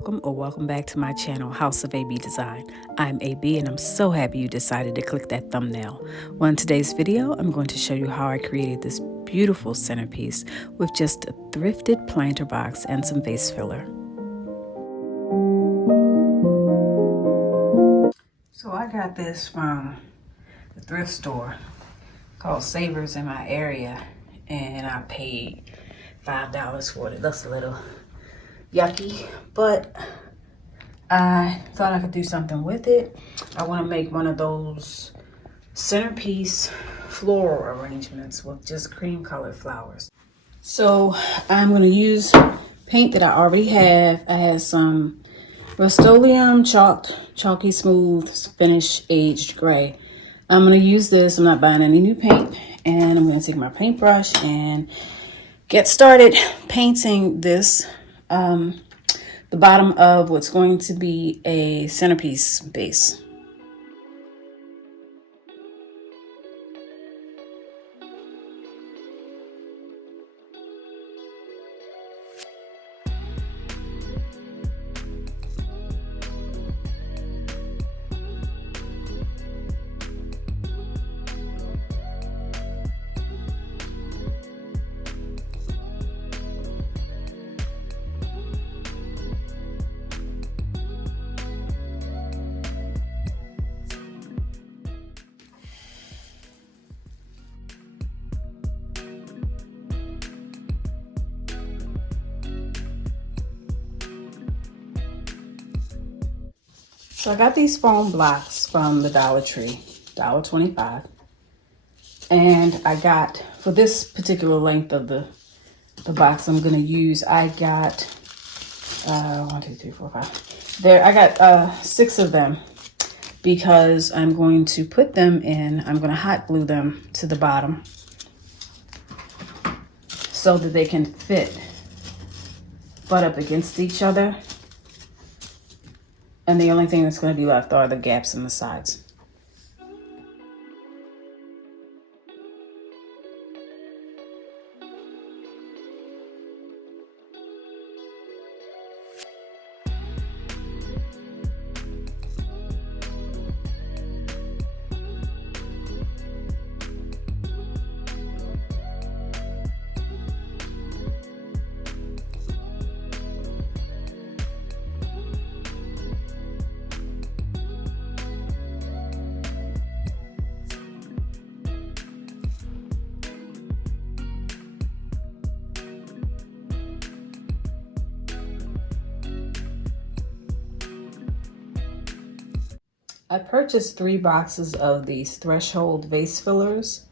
welcome or welcome back to my channel, House of AB Design. I'm AB and I'm so happy you decided to click that thumbnail. Well, in today's video, I'm going to show you how I created this beautiful centerpiece with just a thrifted planter box and some vase filler. So I got this from the thrift store called Savers in my area, and I paid $5 for it. It looks a little yucky, but I thought I could do something with it. I want to make one of those centerpiece floral arrangements with just cream colored flowers. So I'm going to use paint that I already have. I have some Rust-Oleum chalky smooth finish aged gray. I'm going to use this. I'm not buying any new paint, and I'm going to take my paintbrush and get started painting this the bottom of what's going to be a centerpiece base. So I got these foam blocks from the Dollar Tree, $1.25. And I got, for this particular length of the box I'm gonna use, I got 1, 2, 3, 4, 5. There, I got 6 of them because I'm going to put them in, I'm gonna hot glue them to the bottom so that they can butt up against each other. And the only thing that's going to be left are the gaps in the sides. I purchased 3 boxes of these threshold vase fillers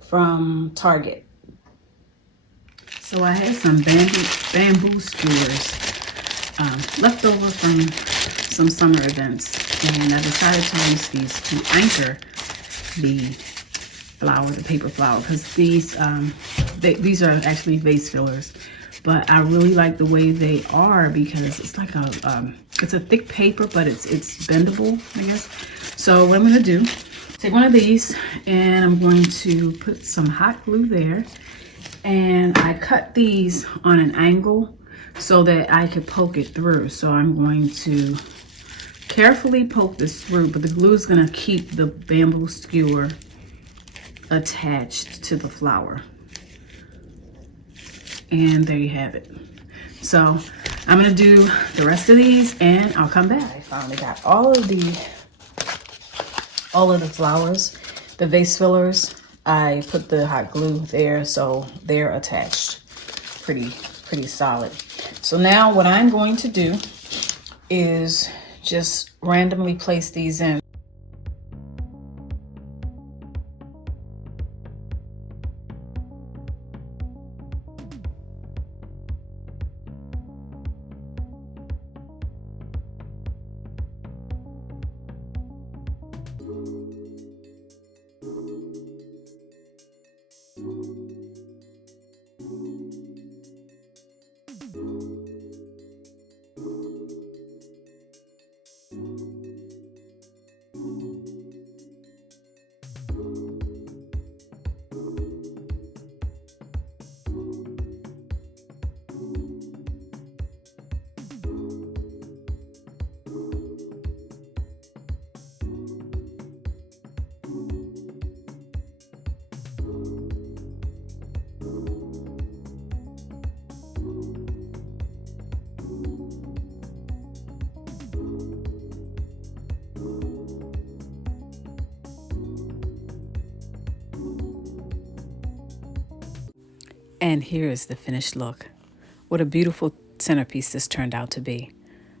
from Target. So I had some bamboo skewers left over from some summer events, and I decided to use these to anchor the flower, the paper flower, because these are actually vase fillers. But I really like the way they are because it's like it's a thick paper, but it's bendable, I guess. So what I'm gonna do, take one of these and I'm going to put some hot glue there. And I cut these on an angle so that I could poke it through. So I'm going to carefully poke this through, but the glue is gonna keep the bamboo skewer attached to the flower. And there you have it. So I'm gonna do the rest of these and I'll come back. I finally got all of the flowers, the vase fillers. I put the hot glue there so they're attached pretty solid. So now what I'm going to do is just randomly place these in. And here is the finished look. What a beautiful centerpiece this turned out to be.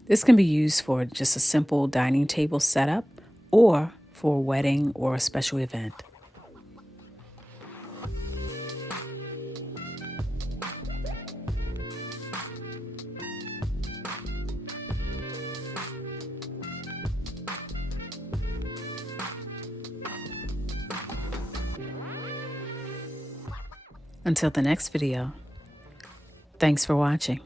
This can be used for just a simple dining table setup or for a wedding or a special event. Until the next video, thanks for watching.